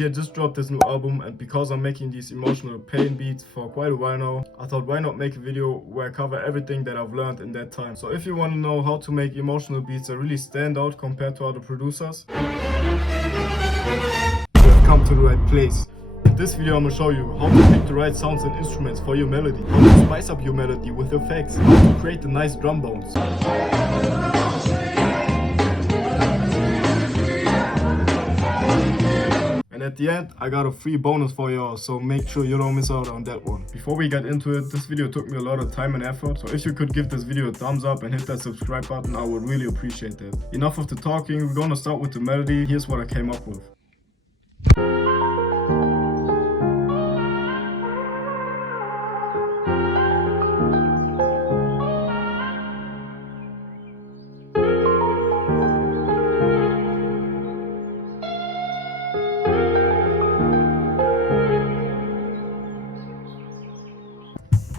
Tjay just dropped this new album, and because I'm making these emotional pain beats for quite a while now, I thought why not make a video where I cover everything that I've learned in that time. So if you want to know how to make emotional beats that really stand out compared to other producers, you have come to the right place. In this video I'm gonna show you how to pick the right sounds and instruments for your melody, how to spice up your melody with effects, how to create the nice drum bounce. And at the end, I got a free bonus for y'all, so make sure you don't miss out on that one. Before we get into it, this video took me a lot of time and effort, so if you could give this video a thumbs up and hit that subscribe button, I would really appreciate that. Enough of the talking, we're gonna start with the melody. Here's what I came up with.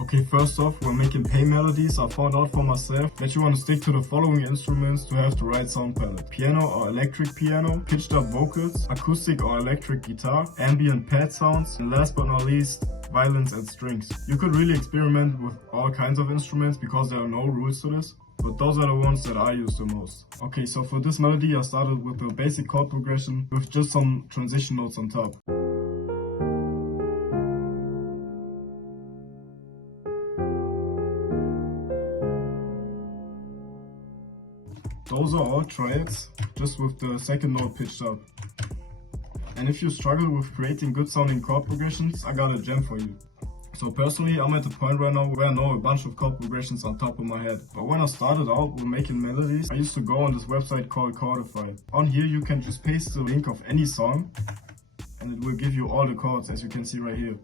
Okay, first off, when making pain melodies, I found out for myself that you want to stick to the following instruments to have the right sound palette: piano or electric piano, pitched up vocals, acoustic or electric guitar, ambient pad sounds, and last but not least, violins and strings. You could really experiment with all kinds of instruments because there are no rules to this, but those are the ones that I use the most. Okay, so for this melody I started with a basic chord progression with just some transition notes on top. Those are all triads, just with the second note pitched up. And if you struggle with creating good sounding chord progressions, I got a gem for you. So personally, I'm at the point right now where I know a bunch of chord progressions on top of my head. But when I started out with making melodies, I used to go on this website called Chordify. On here you can just paste the link of any song and it will give you all the chords, as you can see right here.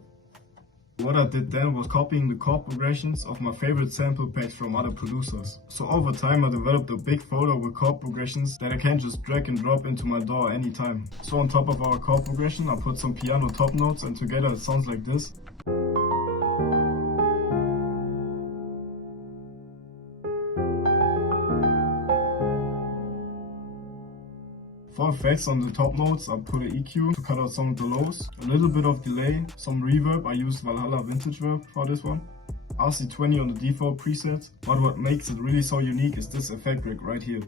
What I did then was copying the chord progressions of my favorite sample packs from other producers. So over time I developed a big folder with chord progressions that I can just drag and drop into my DAW anytime. So on top of our chord progression I put some piano top notes, and together it sounds like this. For effects on the top notes, I put an EQ to cut out some of the lows, a little bit of delay, some reverb. I used Valhalla Vintage Verb for this one, RC20 on the default preset, but what makes it really so unique is this effect rack right here.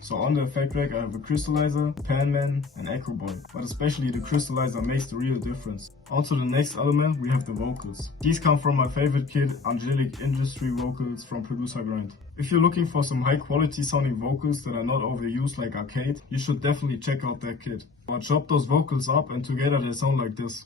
So on the effect rack I have a crystallizer, panman and echo boy, but especially the crystallizer makes the real difference. On to the next element, we have the vocals. These come from my favorite kit, Angelic Industry Vocals from Producer Grind. If you're looking for some high quality sounding vocals that are not overused like Arcade, you should definitely check out that kit. I chop those vocals up and together they sound like this.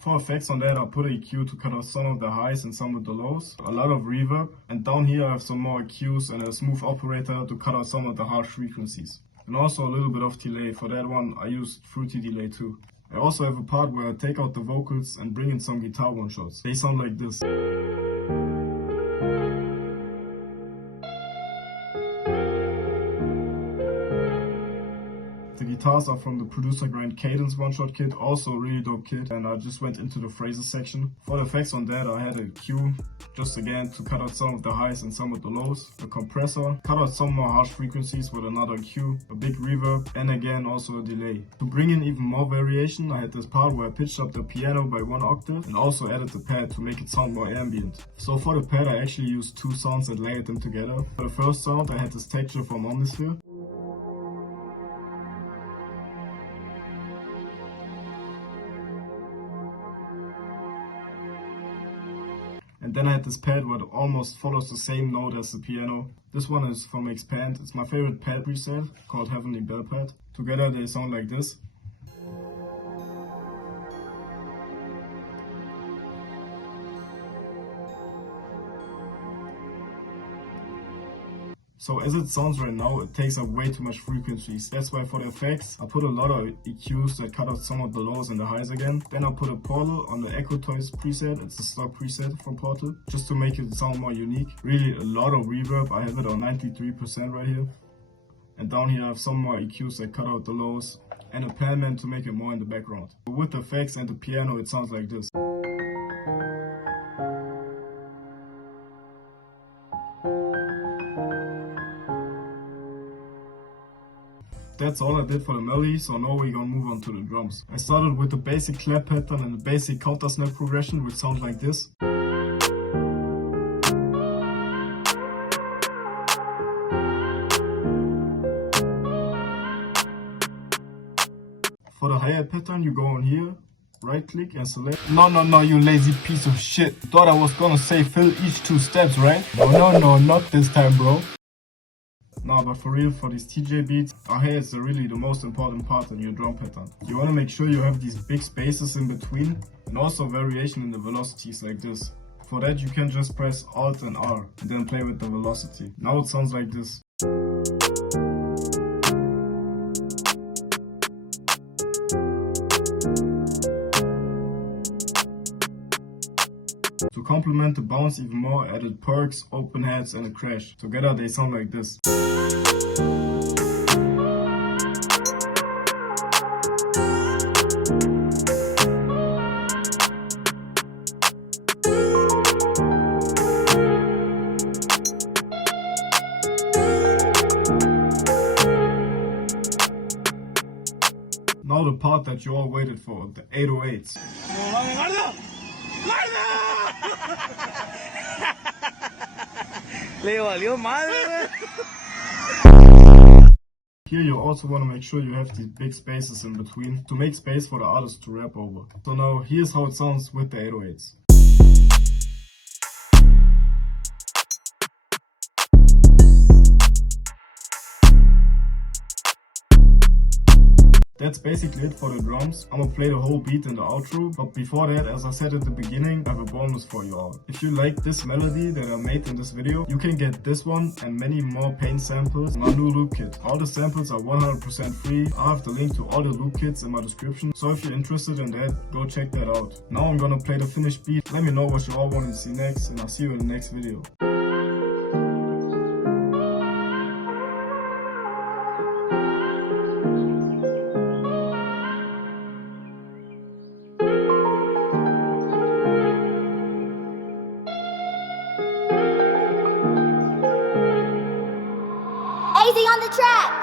For effects on that I put an EQ to cut out some of the highs and some of the lows, a lot of reverb, and down here I have some more EQs and a smooth operator to cut out some of the harsh frequencies. And also a little bit of delay. For that one I used Fruity Delay too. I also have a part where I take out the vocals and bring in some guitar one shots. They sound like this. The guitars are from the Producer Grind Cadence one-shot kit, also a really dope kit, and I just went into the phrases section. For the effects on that I had a Q, just again to cut out some of the highs and some of the lows, a compressor, cut out some more harsh frequencies with another Q, a big reverb, and again also a delay. To bring in even more variation, I had this part where I pitched up the piano by 1 octave and also added the pad to make it sound more ambient. So for the pad I actually used 2 sounds and layered them together. For the first sound I had this texture from Omnisphere. And then I had this pad where it almost follows the same note as the piano. This one is from Expand. It's my favorite pad preset called Heavenly Bell Pad. Together they sound like this. So as it sounds right now, it takes up way too much frequencies. That's why for the effects, I put a lot of EQs that cut out some of the lows and the highs again. Then I put a Portal on the Echo Toys preset. It's a stock preset from Portal, just to make it sound more unique. Really a lot of reverb. I have it on 93% right here. And down here I have some more EQs that cut out the lows, and a panman to make it more in the background. But with the effects and the piano, it sounds like this. That's all I did for the melody, so now we're gonna move on to the drums. I started with the basic clap pattern and the basic counter snap progression, which sounds like this. For the hi-hat pattern, you go on here, right click and select. No, you lazy piece of shit. Thought I was gonna say fill each 2 steps, right? No, not this time, bro. Nah, but for real, for these TJ beats, our hi-hats are really the most important part in your drum pattern. You wanna make sure you have these big spaces in between and also variation in the velocities like this. For that, you can just press Alt and R and then play with the velocity. Now it sounds like this. To complement the bounce even more, I added perks, open hats and a crash. Together they sound like this. Now the part that you all waited for, the 808s. Here you also want to make sure you have these big spaces in between to make space for the artist to rap over. So now here's how it sounds with the 808s. That's basically it for the drums. I'm gonna play the whole beat in the outro, but before that, as I said at the beginning, I have a bonus for you all. If you like this melody that I made in this video, you can get this one and many more paint samples in my new loop kit. All the samples are 100% free. I have the link to all the loop kits in my description, so if you're interested in that, go check that out. Now I'm gonna play the finished beat. Let me know what you all want to see next, and I'll see you in the next video. Aizy on the track.